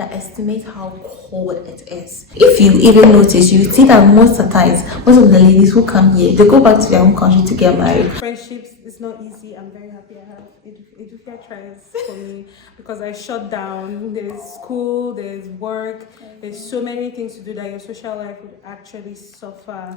underestimate how cold it is. If you even notice, you see that most of the ladies who come here, they go back to their own country to get married. Friendships is not easy. I'm very happy I have Edufia tries for me because I shut down. There's school, there's work, there's so many things to do that your social life would actually suffer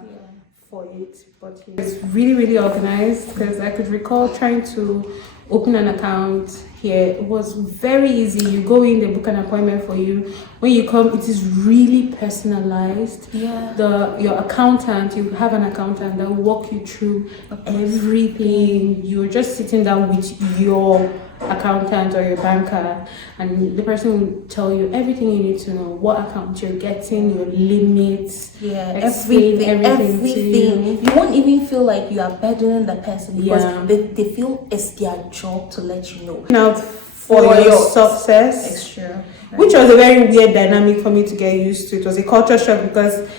for it. But it's really organized because I could recall trying to open an account here. It was very easy. You go in, they book an appointment for you. When you come, it is really personalized. Your accountant, you have an accountant that will walk you through everything. You're just sitting down with your accountant or your banker, and the person will tell you everything you need to know, what account you're getting, your limits, everything to you. You won't even feel like you are burdening the person because they feel it's their job to let you know. Now for your success. It's true. Which was a very weird dynamic for me to get used to. It was a culture shock because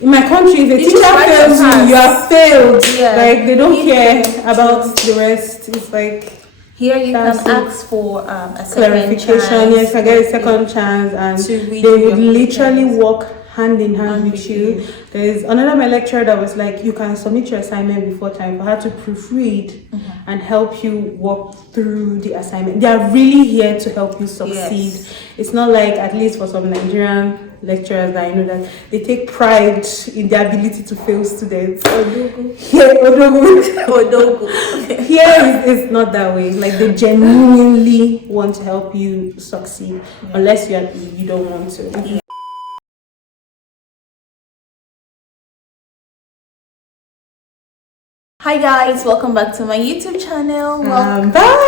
in my country, if a teacher fails you are failed. Like they don't care about the rest. It's like here you can ask for a clarification. Yes, I get a second chance, and they would literally walk hand in hand with you. There's another my lecturer that was like, you can submit your assignment before time for her to proofread and help you walk through the assignment. They are really here to help you succeed. It's not like, at least for some Nigerian lecturers that I know, that they take pride in their ability to fail students. Here it's not that way. Like they genuinely want to help you succeed, unless you don't want to. Hi guys, welcome back to my YouTube channel. I'm back.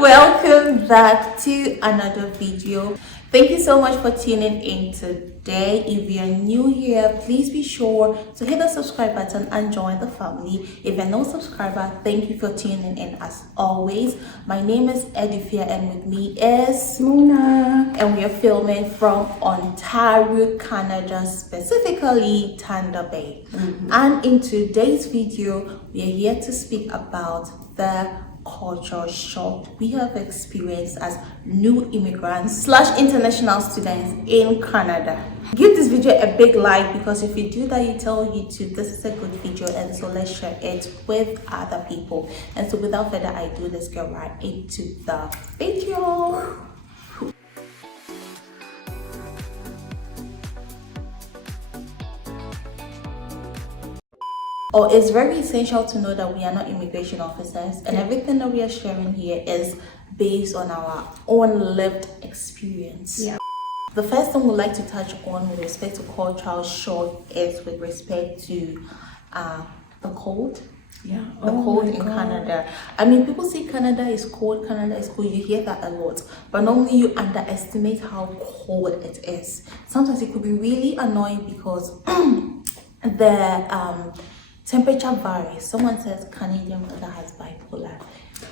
Welcome back to another video. Thank you so much for tuning in today. If you're new here, please be sure to hit the subscribe button and join the family. If you're no subscriber, thank you for tuning in as always. My name is Edufia and with me is Mona, and we are filming from Ontario, Canada, specifically Thunder Bay. And in today's video, we are here to speak about the cultural shock we have experienced as new immigrants / international students in Canada. Give this video a big like, because if you do that, you tell YouTube this is a good video, and so let's share it with other people. And so without further ado, let's get right into the video. It's very essential to know that we are not immigration officers, and everything that we are sharing here is based on our own lived experience. The first thing we'd like to touch on with respect to cultural shock is with respect to the cold. The cold in Canada. I mean, people say Canada is cold, Canada is cold. You hear that a lot, but normally you underestimate how cold it is. Sometimes it could be really annoying because the temperature varies. Someone says Canadian weather has bipolar.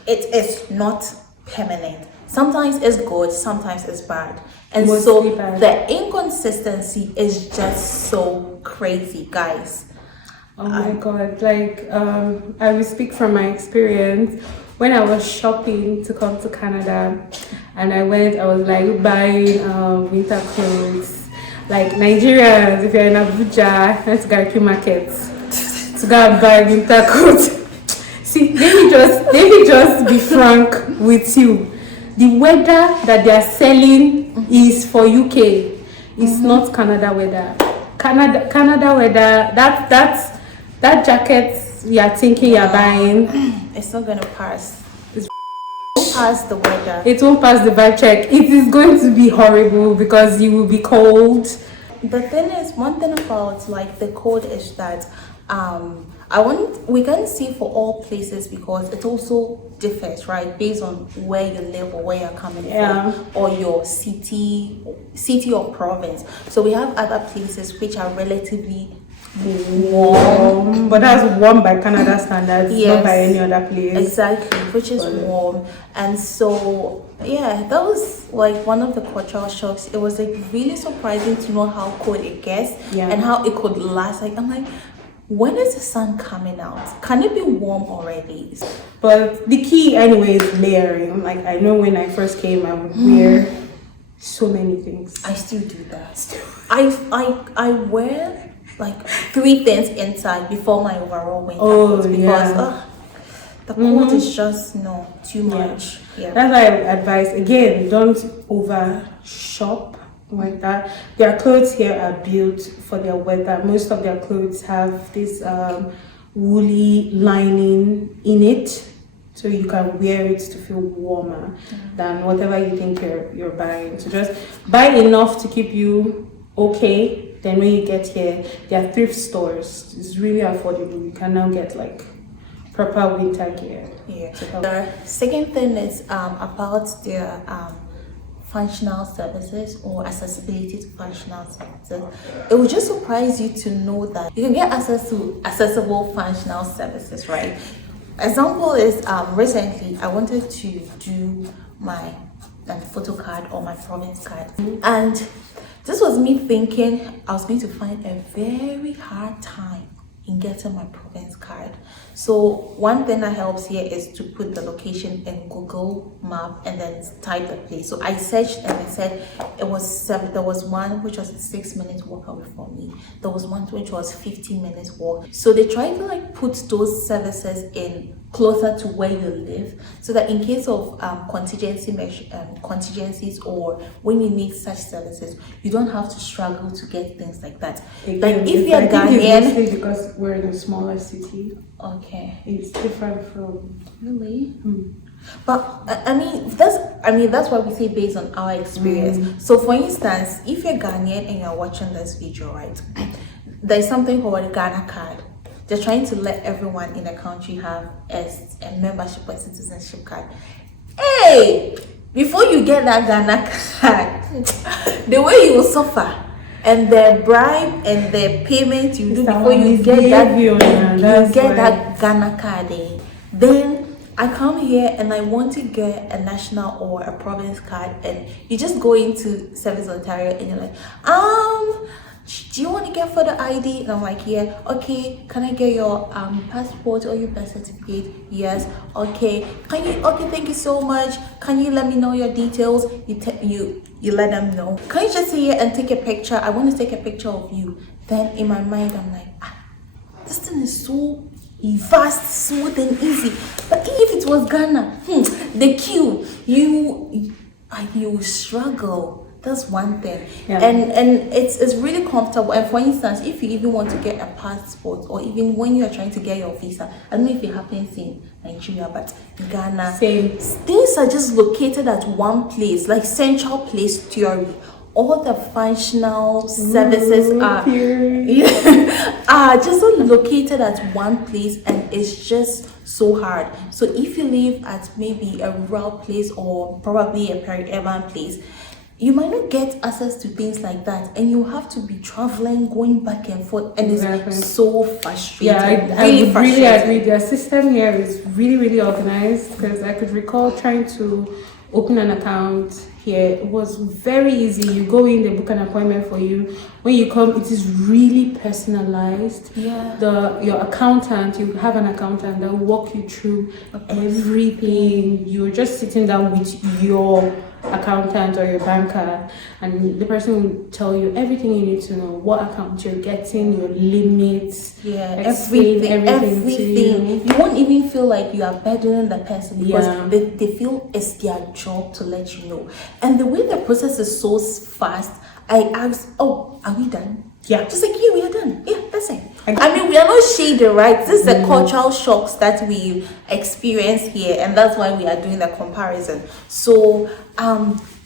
It is not permanent. Sometimes it's good, sometimes it's bad. And so the inconsistency is just so crazy, guys. Oh my god, like I will speak from my experience. When I was shopping to come to Canada and I was like buying winter clothes. Like Nigerians, if you're in Abuja, let's go to markets to go and buy winter coats. See, let me just be frank with you. The weather that they are selling is for UK. It's not Canada weather. Canada weather. That jacket you are thinking you're buying, it's not gonna pass. It won't pass the weather. It won't pass the vibe check. It is going to be horrible because you will be cold. The thing is, one thing about like the cold is that we can see for all places, because it also differs, right, based on where you live or where you're coming from, or your city or province. So we have other places which are relatively warm, but that's warm by Canada standards, not by any other place. Exactly, which is warm. And so that was like one of the cultural shocks. It was like really surprising to know how cold it gets and how it could last. Like I'm like, when is the sun coming out? Can it be warm already? But the key anyway is layering. Like, I know when I first came, I would wear so many things. I still do that. I wear like 3 things inside before my overall winter coat because the cold is just too much. Yeah. That's why I advise, again, don't over shop like that. Their clothes here are built for their weather. Most of their clothes have this woolly lining in it, so you can wear it to feel warmer than whatever you think you're buying. So just buy enough to keep you okay. Then when you get here, there are thrift stores. It's really affordable. You can now get like proper winter gear. Yeah. The second thing is about their functional services or accessibility to functional services. It will just surprise you to know that you can get access to accessible functional services, right? Example is recently I wanted to do my photo card or my province card, and this was me thinking I was going to find a very hard time in getting my province card. So one thing that helps here is to put the location in Google Map and then type the place. So I searched and it said it was there was one which was a 6-minute walk away from me. There was one which was 15 minutes walk. So they try to like put those services in closer to where you live, so that in case of contingencies or when you need such services, you don't have to struggle to get things like that. Like if you're Ghanaian, because we're in a smaller city. Okay, it's different from really. But I mean that's why we say based on our experience. So for instance, if you're Ghanaian and you're watching this video, right, there's something called Ghana card. They're trying to let everyone in the country have a membership or citizenship card. Hey, before you get that Ghana card, the way you will suffer and the bribe and the payment you do before you get that Ghana card, then I come here and I want to get a national or a province card, and you just go into Service Ontario and you're like, do you want to get photo ID? And I'm like, yeah. Okay, can I get your passport or your birth certificate? Yes. Okay. Okay, thank you so much. Can you let me know your details? You let them know. Can you just sit here and take a picture? I want to take a picture of you. Then in my mind I'm like, this thing is so fast, smooth and easy. But if it was Ghana, the queue, you struggle. That's one thing. And it's really comfortable. And for instance, if you even want to get a passport, or even when you're trying to get your visa, I don't know if it happens in Nigeria, but in Ghana, things are just located at one place, like central place theory. All the functional services are just located at one place, and it's just so hard. So if you live at maybe a rural place or probably a peri-urban place, you might not get access to things like that, and you have to be traveling, going back and forth, and it's so frustrating. Yeah, I would really agree. Their system here is really, really organized, because I could recall trying to open an account here. It was very easy. You go in, they book an appointment for you. When you come, it is really personalized. Your accountant, you have an accountant that will walk you through everything. You're just sitting down with your accountant or your banker, and the person will tell you everything you need to know, what account you're getting, your limits, everything to you. You won't even feel like you are burdening the person, because they feel it's their job to let you know. And the way the process is so fast, I asked, are we done? Just like, we are done. That's it. I mean, we are not shady, right? This is the cultural shocks that we experience here, and that's why we are doing the comparison. So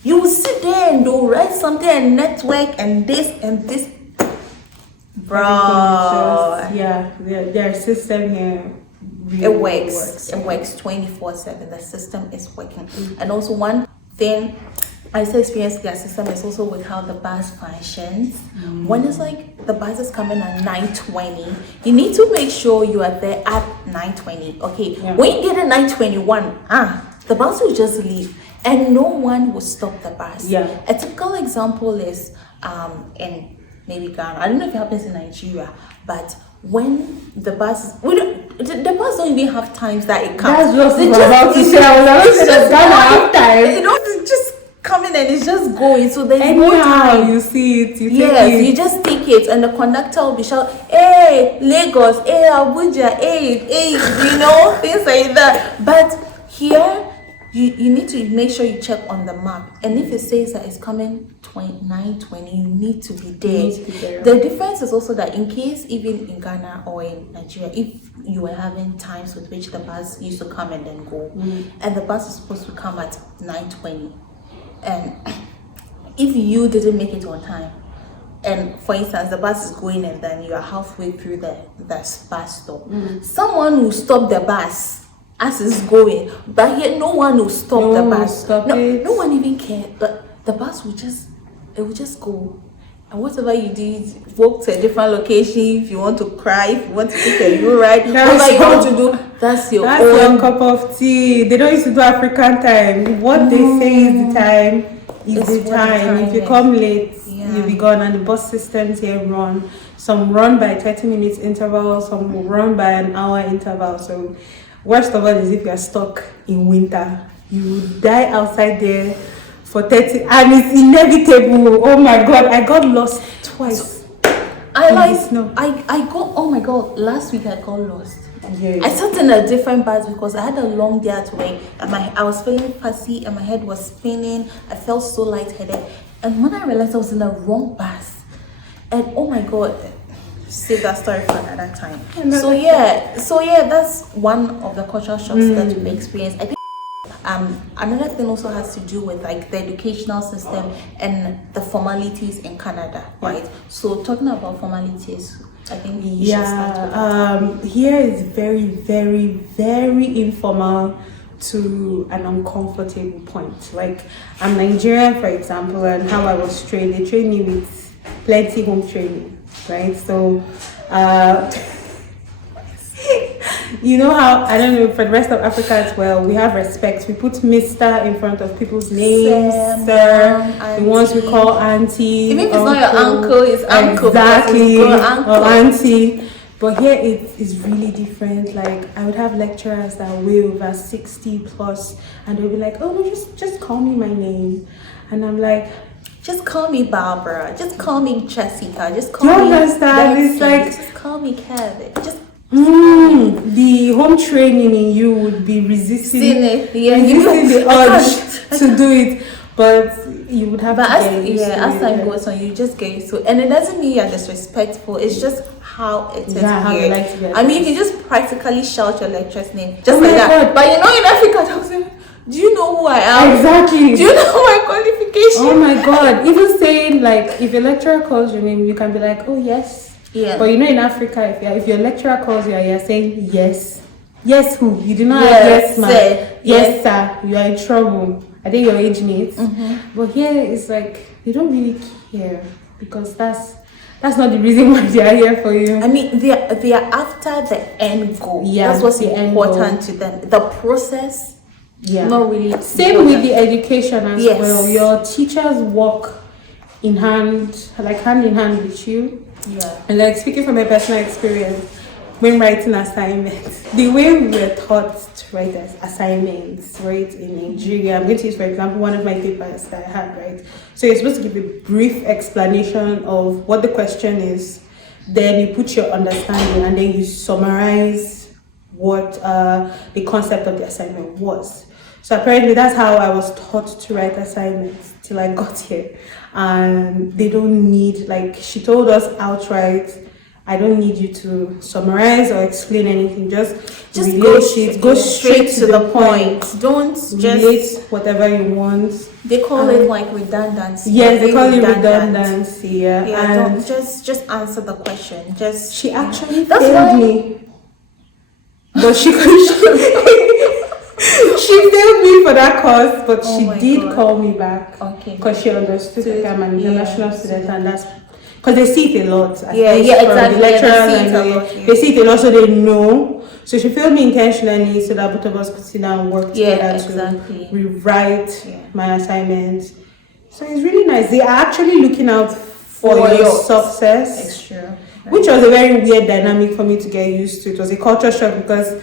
you will sit there and they'll write something and network and this, bro. Their system here really it works 24/7. The system is working. And also one thing I still experience their system is also with how the bus functions. When it's like the bus is coming at 9:20, you need to make sure you are there at 9:20. Okay, when you get at 9:21, the bus will just leave and no one will stop the bus. A typical example is in maybe Ghana. I don't know if it happens in Nigeria, but when the bus, the bus don't even have times that it comes. That's just what I was about to say. I was about to say that's gonna have time. You know, it's just coming and it's just going. So there's Anyhow, no time. you see it. You take Yes, it. you just take it, and the conductor will be shouting, "Hey, Lagos! Hey, Abuja! Hey, hey!" You know, things like that. But here, you need to make sure you check on the map, and if it says that it's coming 9:20, you need to be there. The difference is also that in case even in Ghana or in Nigeria, if you were having times with which the bus used to come and then go, and the bus is supposed to come at 9:20, and if you didn't make it on time, and for instance the bus is going and then you are halfway through the bus stop, someone will stop the bus as it's going, but here no one will stop the bus. No one even cares. But the bus will just go, and whatever you do, walk to a different location. If you want to cry, if you want to take a new ride, whatever you want to do, that's your cup of tea. They don't used to do African time. What they say is the time is the time. If you come late, you'll be gone. And the bus systems here run. Some run by 30 minutes interval, some will run by an hour interval. So worst of all is if you are stuck in winter, you will die outside there for 30, and it's inevitable. Oh my God, I got lost twice. I got, oh my God, last week I got lost. Yes. I sat in a different bus because I had a long day at work, and I was feeling fussy and my head was spinning. I felt so lightheaded, and when I realized I was in the wrong bus, and oh my God, save that story for another time. So yeah, that's one of the cultural shocks that we experienced. I think another thing also has to do with like the educational system and the formalities in Canada, right? So talking about formalities, I think we should start with that. Here is very, very, very informal to an uncomfortable point. Like I'm Nigerian, for example, and how I was trained, they trained me with plenty home training, right? So you know how, I don't know, for the rest of Africa as well, we have respect. We put Mr. in front of people's names, sir, the ones we call auntie. Even if it's not your uncle, it's uncle. Exactly, or uncle. Or auntie. But here it is really different. Like I would have lecturers that are way over 60 plus, and they'll be like, "Oh no, just call me my name," and I'm like, just call me Barbara. Just call me Jessica. Just call me. Do you understand? It's like, just call me Kevin. Just. The home training in you would be resisting the urge to do it, but you would have to get used to it. As time goes on, you just get used to it, and it doesn't mean you're disrespectful. It's just how it is here. I mean, you can just practically shout your lecturer's name just like that. God. But you know, in Africa, do you know who I am? Exactly. Do you know my qualification? Oh my God! Even saying like, if your lecturer calls your name, you can be like, "Oh yes." Yeah. But you know, in Africa, if your lecturer calls you, you're saying yes. Yes, who? You do not have yes, ma'am. Yes, sir. You are in trouble. I think your age mates. But here it's like they don't really care, because that's not the reason why they are here for you. I mean, they are after the end goal. Yeah, that's what's important to them. The process. Yeah. Not really. Same with the education as well. Your teachers work in hand in hand with you. Yeah. And like speaking from my personal experience, when writing assignments, the way we were taught to write assignments, right, in Nigeria, I'm going to use, for example, one of my papers that I had, right? So you're supposed to give a brief explanation of what the question is, then you put your understanding, and then you summarize what the concept of the assignment was. So apparently that's how I was taught to write assignments till I got here. And they don't need, like she told us outright, I don't need you to summarize or explain anything. Just go straight to the point. Don't relate whatever you want. They call it like redundancy. Yes, they call it redundancy. Yeah, and don't just answer the question. She actually failed me, but she failed me for that course, but she did call me back. Okay. Because she understood that I'm an international student, and that's because they see it a lot. Exactly. The lecturers, they see it a lot, so they know. So she failed me intentionally so that both of us could sit down and work together to rewrite my assignment. So it's really nice. They are actually looking out for your success. It's true. which was a very weird dynamic for me to get used to. It was a culture shock because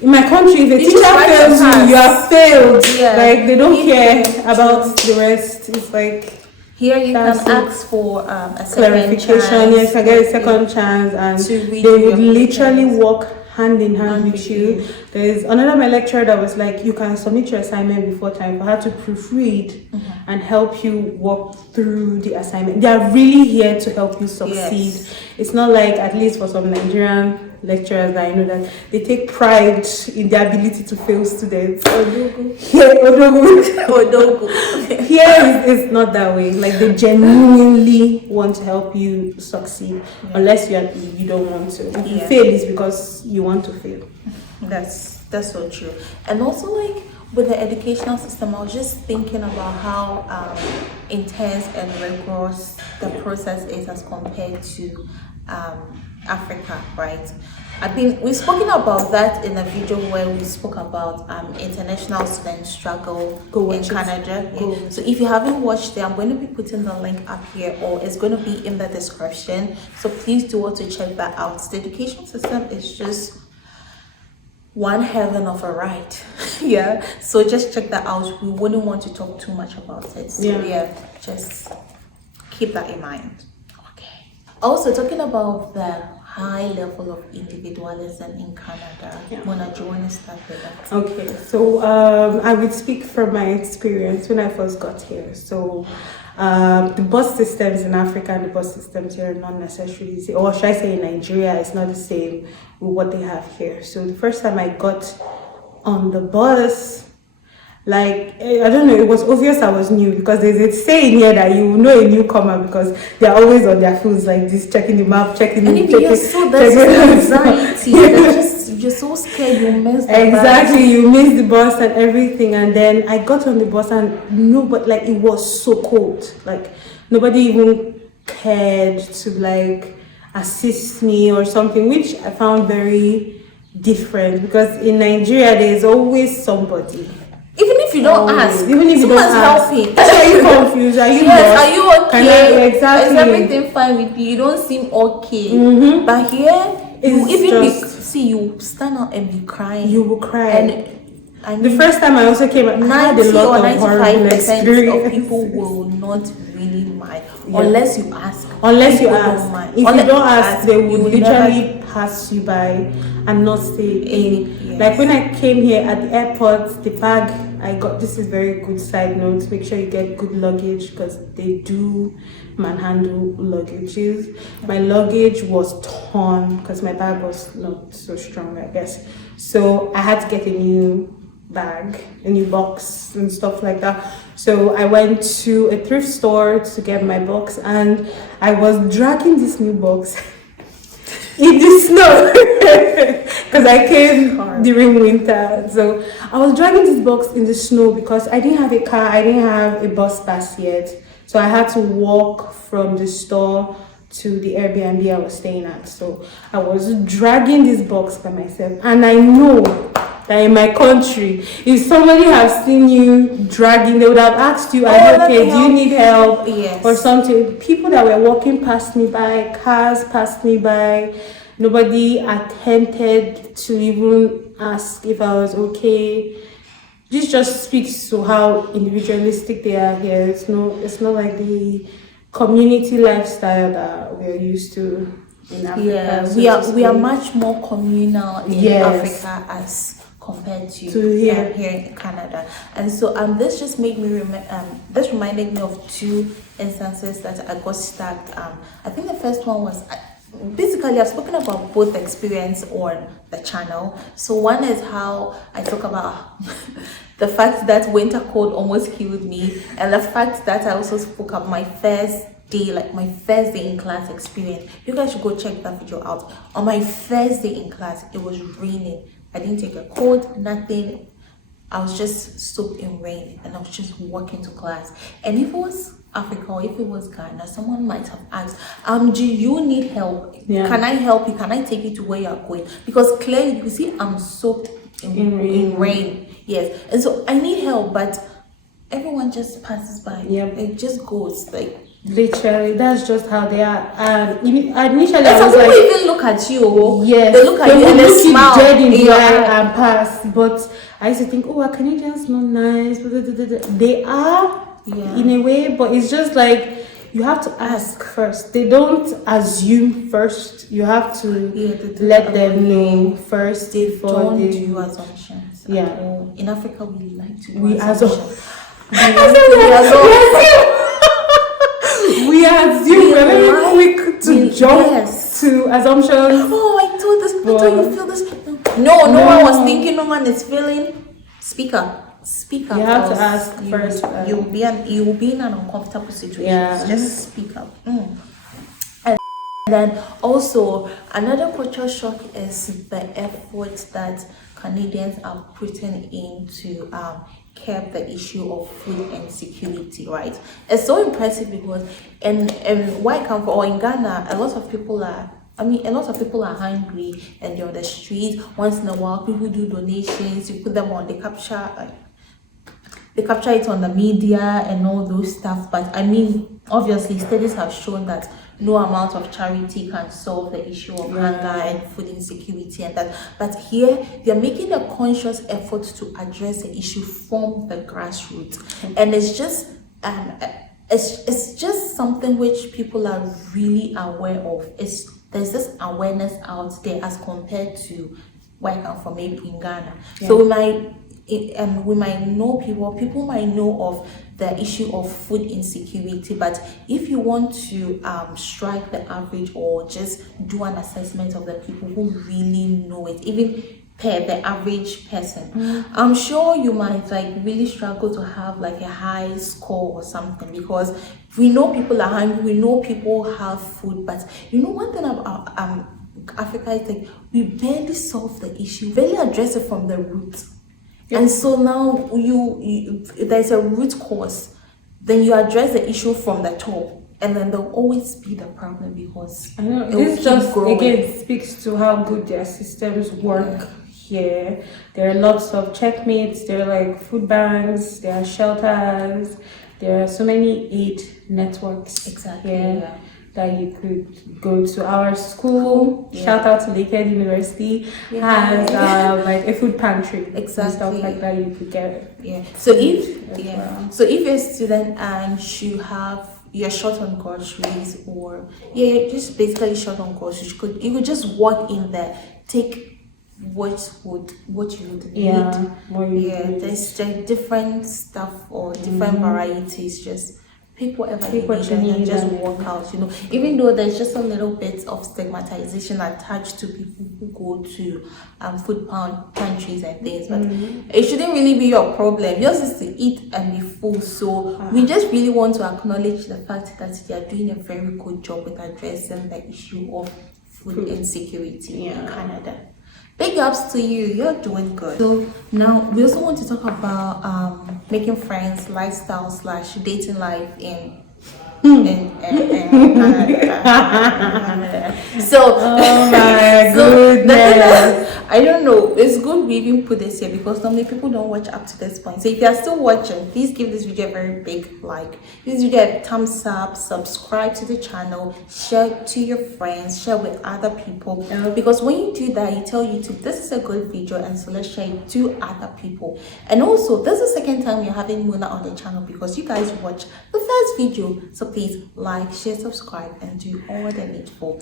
in my country, if a teacher fails you, you are failed. Yeah. Like, they don't care about the rest. It's like, here you can ask for a clarification. Yes, I get a second chance, and they would literally walk hand in hand with you. There's another my lecturer that was like, you can submit your assignment before time for her to proofread and help you walk through the assignment. They are really here to help you succeed. Yes. It's not like, at least for some Nigerian lecturers, I know that they take pride in their ability to fail students. Here it's not that way. Like, they genuinely want to help you succeed, unless you don't want to. If you fail, it's because you want to fail. That's so true. And also, like, with the educational system, I was just thinking about how intense and rigorous the process is as compared to Africa, right? We've spoken about that in a video where we spoke about international student struggle in Canada. Yeah. So if you haven't watched it, I'm going to be putting the link up here, or it's going to be in the description. So please do want to check that out. The education system is just one heaven of a ride. Yeah. So just check that out. We wouldn't want to talk too much about it. So yeah, just keep that in mind. Also, talking about the high level of individualism in Canada, Mona, do you want to start with that? Okay, so I would speak from my experience when I first got here. So the bus systems in Africa and the bus systems here are not necessarily the same, or should I say in Nigeria, it's not the same with what they have here. So the first time I got on the bus, like, I don't know, it was obvious I was new, because there's a saying here that you will know a newcomer because they're always on their phones like this, checking the map, checking the map. You're so, that's anxiety. You're so scared you miss the bus. You miss the bus and everything. And then I got on the bus and nobody, like, it was so cold. Like, nobody even cared to, like, assist me or something, which I found very different, because in Nigeria there's always somebody. Even if you don't ask, even if you don't ask, helping. Are you confused? Are you lost? Are you okay? Exactly. Is everything fine with you? You don't seem okay. But here, you stand up and be crying. You will cry. And I mean, the first time I also came, I had a lot of horrible experience. Of people will not really mind unless you ask. Unless you ask. If you don't ask, they would literally pass you by and not say anything. Like, when I came here at the airport, the bag I got, this is very good side note, make sure you get good luggage, because they do manhandle luggages. My luggage was torn because my bag was not so strong, I guess. So I had to get a new bag, a new box and stuff like that. So I went to a thrift store to get my box, and I was dragging this new box in the snow because I came during winter. So I was dragging this box in the snow because I didn't have a car, I didn't have a bus pass yet. So I had to walk from the store to the Airbnb I was staying at. So I was dragging this box by myself, and I know that in my country, if somebody has seen you dragging, they would have asked you, are you okay? Do you need help? Yes. Or something. People that were walking past me by, cars passed me by, nobody attempted to even ask if I was okay. This just speaks to how individualistic they are here. It's not like the community lifestyle that we're used to in Africa. Yeah, we are much more communal in Africa as compared to here in Canada. And so this just made me this reminded me of two instances that I got stuck. I think the first one was basically, I've spoken about both experience on the channel. So one is how I talk about the fact that winter cold almost killed me, and the fact that I also spoke about my first day, like my first day in class experience. You guys should go check that video out. On my first day in class, it was raining. I didn't take a coat, nothing. I was just soaked in rain, and I was just walking to class. And if it was Africa or if it was Ghana, someone might have asked, do you need help? Can I help you? Can I take you to where you're going? Because clearly, you see, I'm soaked in rain. Yes. And so I need help, but everyone just passes by. It just goes like, Literally, that's just how they are. And initially, And I some was people like, even look at you. yes, They look at you and they look you smile dead in in the your eye eye. and pass. But I used to think, oh, are Canadians not nice? They are, in a way, but it's just like you have to ask first. They don't assume first. You have to let them know first. They before don't they do assumptions. Yeah. At all. In Africa, we like to do We assumptions. We assume we're very quick to jump to assumptions. Oh, I told this better, you feel this. No one was thinking, no one is feeling. Speak up. Speak up. You have to ask first. You'll be in an uncomfortable situation. Yeah. Just speak up. And then also another culture shock is the effort that Canadians are putting into curb the issue of food insecurity, right? It's so impressive because in where I come from, or in Ghana, a lot of people are hungry and they're on the street. Once in a while, people do donations. You put them on, they capture it on the media and all those stuff. But I mean, obviously, studies have shown that no amount of charity can solve the issue of hunger and food insecurity and that. But here, they're making a conscious effort to address the issue from the grassroots, and it's just it's just something which people are really aware of. There's this awareness out there as compared to where I come from, maybe in Ghana. So we might know people might know of the issue of food insecurity, but if you want to strike the average or just do an assessment of the people who really know it, even per the average person, I'm sure you might like really struggle to have like a high score or something, because we know people are hungry, we know people have food, but you know one thing about Africa is like we barely solve the issue, barely address it from the root. And so now you there's a root cause, then you address the issue from the top, and then there'll always be the problem because I know this just again speaks to how good their systems work here. There are lots of checkmates, there are like food banks, there are shelters, there are so many aid networks that you could go to. Our school, shout out to Lakehead University, has like a food pantry and stuff like that you could get. So if you're a student and you're short on groceries, or you're just basically short on groceries, you could just walk in there, take what you would need. There's different stuff or different varieties. Just pick whatever you need and just walk out, you know. Even though there's just a little bit of stigmatization attached to people who go to food pantries and things, but it shouldn't really be your problem. Yours is to eat and be full. So we just really want to acknowledge the fact that they are doing a very good job with addressing the issue of food insecurity in Canada. Big ups to you, you're doing good. So now we also want to talk about making friends, lifestyle / dating life in So, oh my goodness. I don't know, it's good we even put this here because normally people don't watch up to this point. So if you are still watching, please give this video a very big like. Give this video a thumbs up, subscribe to the channel, share to your friends, share with other people. Because when you do that, you tell YouTube this is a good video, and so let's share it to other people. And also, this is the second time we're having Muna on the channel because you guys watched the first video. So please like, share, subscribe, and do all the needful.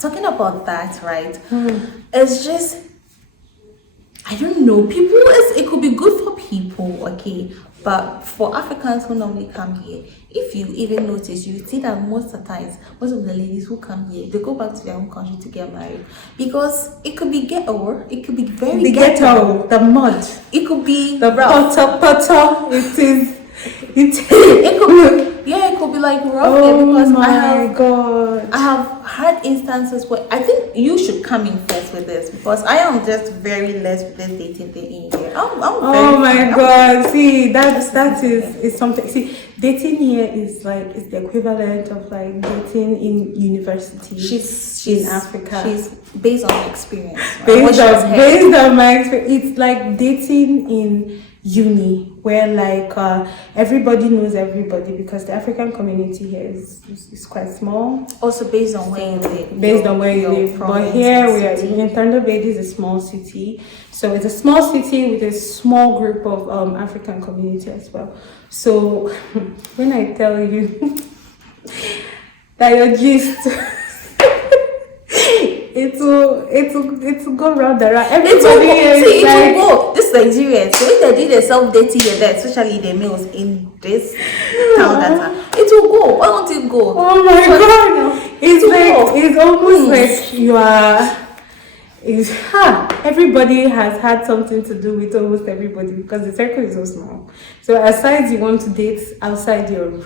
Talking about that, right? It's just, I don't know, it could be good for people, okay, but for Africans who normally come here, if you even notice, you see that most of the times, most of the ladies who come here, they go back to their own country to get married because it could be ghetto, it could be very ghetto, the mud, it could be the potter, it could be like rough here because I have had instances where I think you should come in first with this because I am just very less with this dating thing in here. God! See, that is something. See, dating here is the equivalent of like dating in university. She's in Africa. She's based on experience. Based on my experience, it's like dating in uni where like everybody knows everybody, because the African community here is quite small. Also based on where you live. Based on where you live. But here we are in Thunder Bay. This is a small city. So it's a small city with a small group of African community as well. So when I tell you that your gist it will go round and round. Everybody it will go. This Nigeria, so if they did a self-dating event, especially the males in this town, it will go. Why won't it go? Oh my god! It's almost like you are. Everybody has had something to do with almost everybody, because the circle is so small. So aside you want to date outside your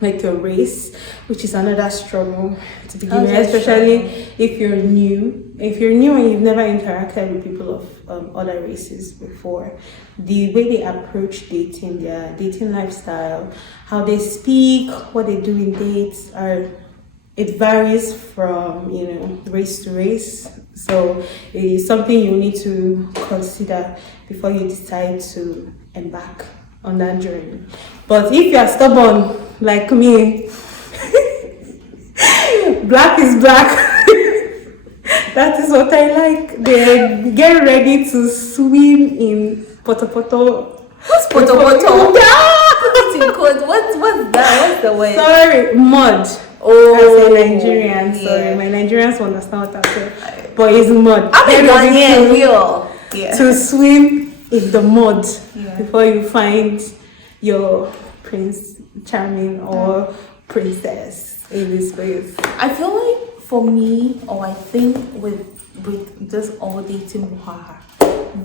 race, which is another struggle to begin with, especially if you're new and you've never interacted with people of other races before. The way they approach dating, their dating lifestyle, how they speak, what they do in dates, it varies from race to race. So it is something you need to consider before you decide to embark on that journey. But if you are stubborn like me, black is black. That is what I like. They get ready to swim in poto. What's poto? What's that? What's the word? Sorry, mud. Oh, as a Nigerian. Sorry, my Nigerians will understand what I said. But it's mud. I'm Ghanaian, to swim in the mud before you find your Prince Charming or princess in this place. I feel like for me, or I think with this all dating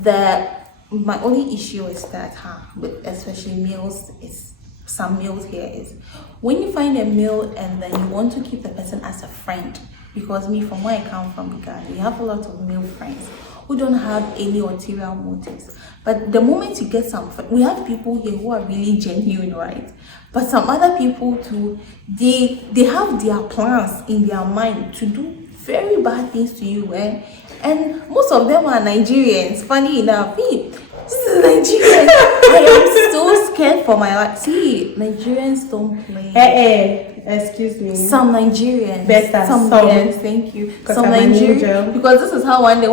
that my only issue is that with especially males, is some males here is when you find a male and then you want to keep the person as a friend, because me, from where I come from, Ghana, we have a lot of male friends who don't have any ulterior motives. But the moment you get we have people here who are really genuine, right? But some other people too, they have their plans in their mind to do very bad things to you, and most of them are Nigerians. Funny enough, this is Nigerian. I am so scared for my life. See, Nigerians don't play. Excuse me. Some Nigerians. Better. Some Nigerians. Thank you. Some Nigerians. Because this is how one day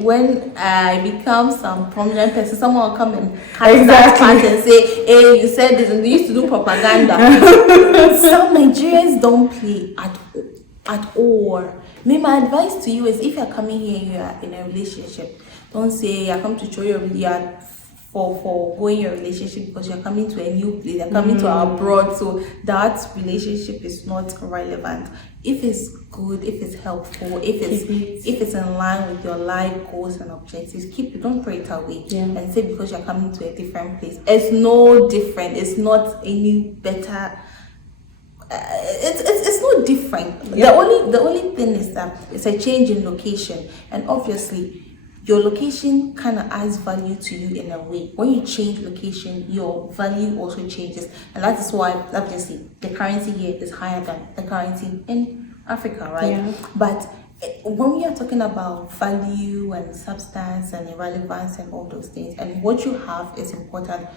when I become some prominent person, someone will come and hide that part and say, "Hey, you said this," and they used to do propaganda. Some Nigerians don't play at all. My advice to you is, if you're coming here, you are in a relationship. Don't say I come to show you for going your relationship because you're coming to a new place, you're coming to abroad, so that relationship is not relevant. If it's good, if it's helpful, if it's in line with your life goals and objectives, keep it. Don't throw it away and say because you're coming to a different place. It's no different. It's not any better. It's no different. The only thing is that it's a change in location, and obviously your location kind of adds value to you in a way. When you change location, your value also changes, and that is why obviously the currency here is higher than the currency in Africa, right? But when we are talking about value and substance and irrelevance and all those things, and what you have is important.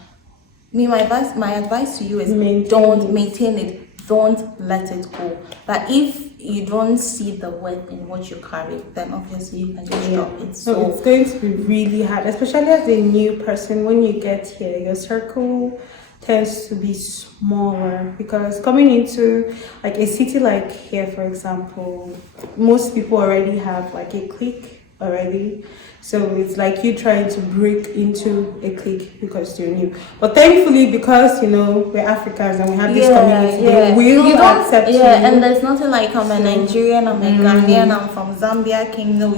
My advice to you is don't maintain it. Don't let it go. But if you don't see the worth in what you carry, then obviously you can just drop it. So it's going to be really hard, especially as a new person. When you get here, your circle tends to be smaller, because coming into like a city like here, for example, most people already have like a clique already. So it's like you trying to break into a clique because you're new. But thankfully, because we're Africans and we have this community, they will accept you. And there's nothing like I'm a Nigerian, I'm a Ghanaian, I'm from Zambia,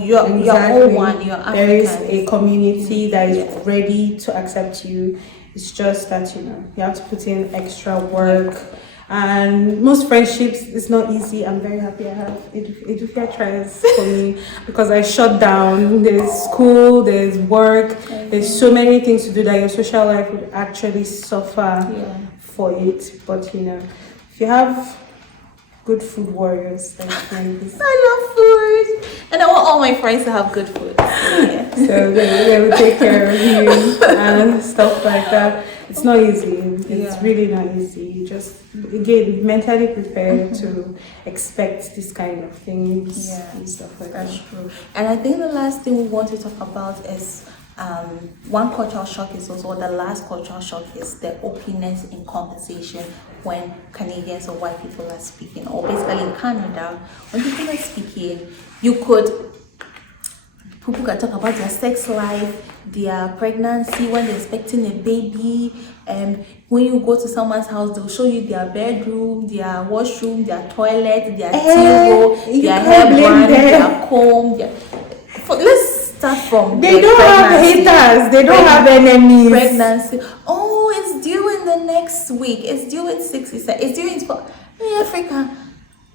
you're all one, you're African. There is a community that is ready to accept you. It's just that you have to put in extra work. And most friendships, it's not easy. I'm very happy I have edufiaakrong for me, because I shut down. There's school, there's work, there's so many things to do that your social life would actually suffer for it. But if you have good food warriors like this. I love food, and I want all my friends to have good food. Yeah. So they will take care of you and stuff like that. It's not easy. It's really not easy. You just, again, mentally prepared to expect this kind of things and stuff like that. That's true. And I think the last thing we want to talk about is one cultural shock is also, the last cultural shock is the openness in conversation when Canadians or white people are speaking, or basically in Canada, when people are speaking, people can talk about their sex life, their pregnancy, when they're expecting a baby. When you go to someone's house, they'll show you their bedroom, their washroom, their toilet, their table, their hairband, their comb. Let's start from they don't have haters, they don't have enemies. Pregnancy. Oh, it's due in the next week. It's due in 60 seconds. It's due in Africa.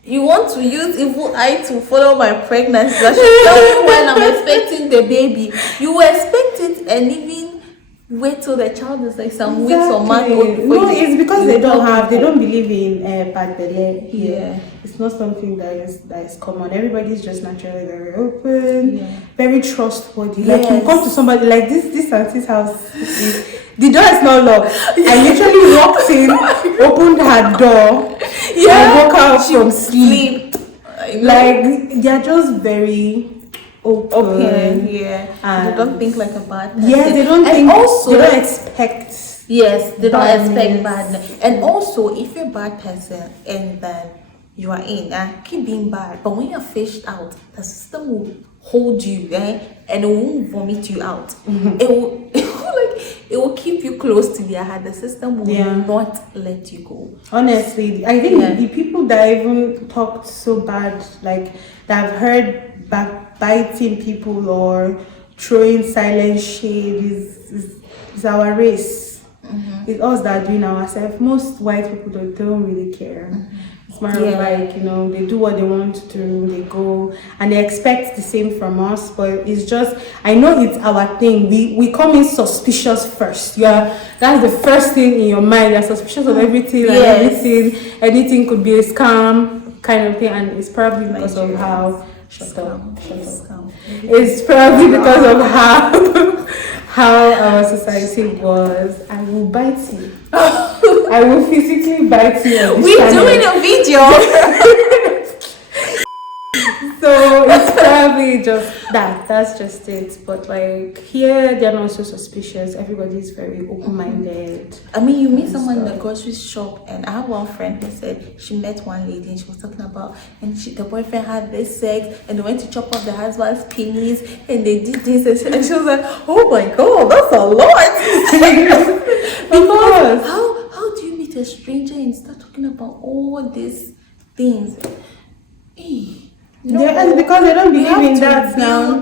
You want to use evil eye to follow my pregnancy? I should tell you when I'm expecting the baby. You expect it and even wait till the child is like some weeks or months old. No, it's because they don't believe in bad belly here. It's not something that is common. Everybody's just naturally very open, very trustworthy. Like you come to somebody like this auntie's house. The door is not locked. I literally walked in, opened her door, and woke out from sleep. Like they're just very open. And they don't think like a bad person. Yes, they don't think. Also, they don't expect. Yes, they don't expect badness. And also, if you're a bad person and then you are in, keep being bad. But when you're fished out, the system will hold you, and it won't vomit you out. It will keep you close to their heart. The system will not let you go. Honestly, I think the people that even talked so bad, like that have heard backbiting people or throwing silent shade is our race. It's us that are doing ourselves. Most white people don't really care. It's more of like, they do what they want to do, they go and they expect the same from us, but it's just, I know it's our thing. We come in suspicious first. That's the first thing in your mind. You're suspicious of everything and everything. Anything could be a scam kind of thing, and it's probably because of how It's probably because of how our society was. I will bite you. I will physically bite you. We're doing a video. So it's probably just that. That's just it. But like here, they're not so suspicious. Everybody's very open-minded. I mean, you meet someone in the grocery shop, and I have one friend who said she met one lady and she was talking about, and the boyfriend had this sex, and they went to chop off the husband's penis, and they did this, and she was like, "Oh my god, that's a lot." Because how do you meet a stranger and start talking about all these things? It's because they don't believe in that now.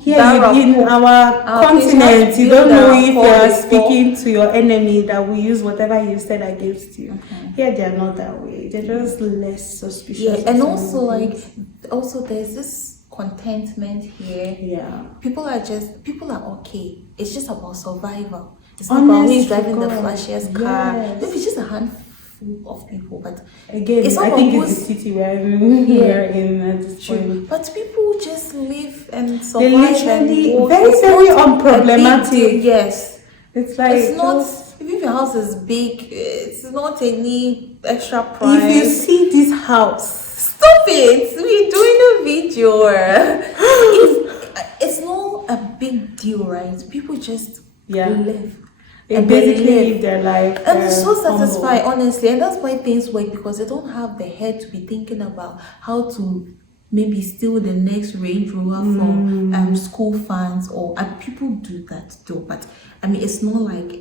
Here in our continent, you don't know if you're speaking to your enemy that will use whatever you said against you. Here they're not that way. They're just less suspicious. And also there's this contentment here. People are okay. It's just about survival. It's not about who's driving the flashiest car. Maybe it's just a handful of people, but again, I think it's the city we're in at this point. But people just live and survive. They literally very unproblematic. Yes, it's like it's not. If your house is big, it's not any extra price. If you see this house, stop it. We're doing a video. It's not a big deal, right? People just live. They basically live their life. And it's so satisfying, honestly. And that's why things work, because they don't have the head to be thinking about how to maybe steal the next Range Rover from school funds, and people do that too. But I mean, it's not like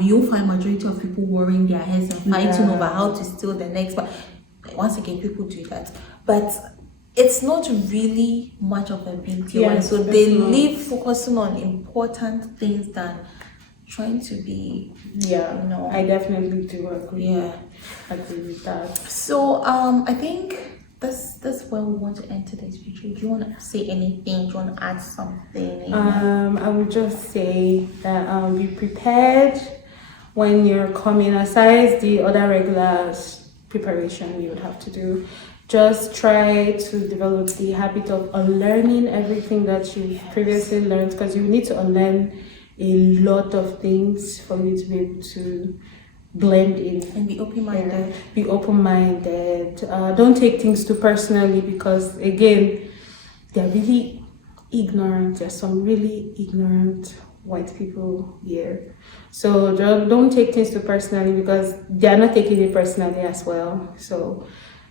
you'll find majority of people worrying their heads and fighting over how to steal the next. But once again, people do that. But it's not really much of a big deal. And so they live focusing on important things than trying to be, I definitely do agree. Agree with that. So I think that's where we want to end today's video. Do you want to say anything? Do you want to add something? I would just say that be prepared when you're coming. Aside the other regular preparation you would have to do. Just try to develop the habit of unlearning everything that you've previously learned, because you need to unlearn a lot of things for you to be able to blend in and be open-minded. Be open-minded. Don't take things too personally, because again, they're really ignorant. There's some really ignorant white people here, so don't take things too personally, because they're not taking it personally as well. So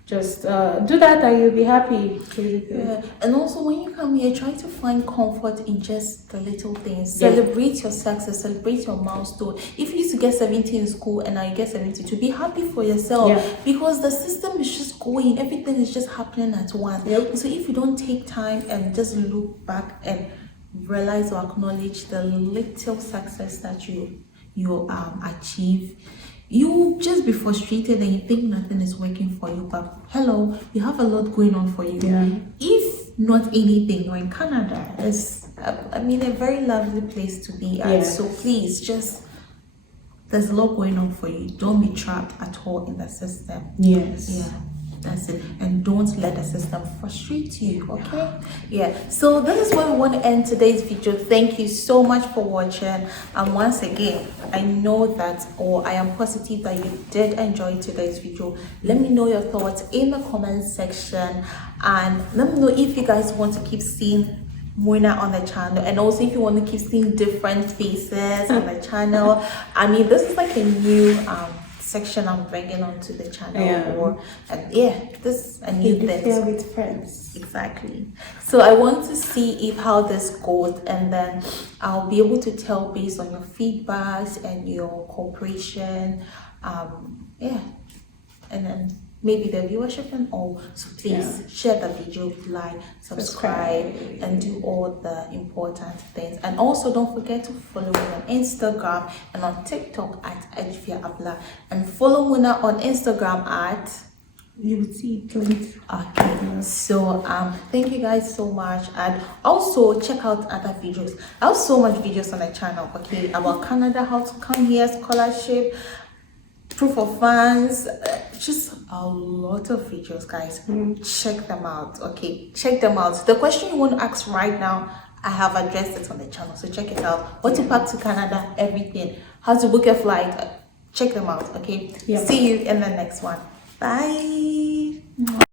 just do that and you'll be happy. Yeah. And also when you come here, try to find comfort in just the little things. Celebrate your success, celebrate your milestone. If you used to get 70 in school and now you get 72, be happy for yourself, because the system is just going, everything is just happening at once. So if you don't take time and just look back and realize or acknowledge the little success that you achieve, you will just be frustrated and you think nothing is working for you. But hello, you have a lot going on for you. If not anything, you're in Canada. It's a very lovely place to be at. So please, just, there's a lot going on for you. Don't be trapped at all in the system. That's it. And don't let the system frustrate you, okay? So this is where we want to end today's video. Thank you so much for watching. And once again, I know that, or I am positive that you did enjoy today's video. Let me know your thoughts in the comment section, and let me know if you guys want to keep seeing Muna on the channel, and also if you want to keep seeing different faces on the channel. This is like a new section I'm bringing onto the channel, this a new thing with friends. Exactly. So I want to see how this goes, and then I'll be able to tell based on your feedbacks and your cooperation, and then maybe the viewership and all. So please share the video, like, subscribe, and do all the important things. And also don't forget to follow me on Instagram and on TikTok at edufiaakrong, and follow Muna on Instagram at, you would see it linked. Okay, so thank you guys so much, and also check out other videos. I have so much videos on the channel, about Canada, how to come here, scholarship, proof of funds, just a lot of videos, guys. Check them out. Check them out. The question you want to ask right now, I have addressed it on the channel, so check it out. What to pack to Canada, everything, how to book a flight, check them out. See you in the next one. Bye.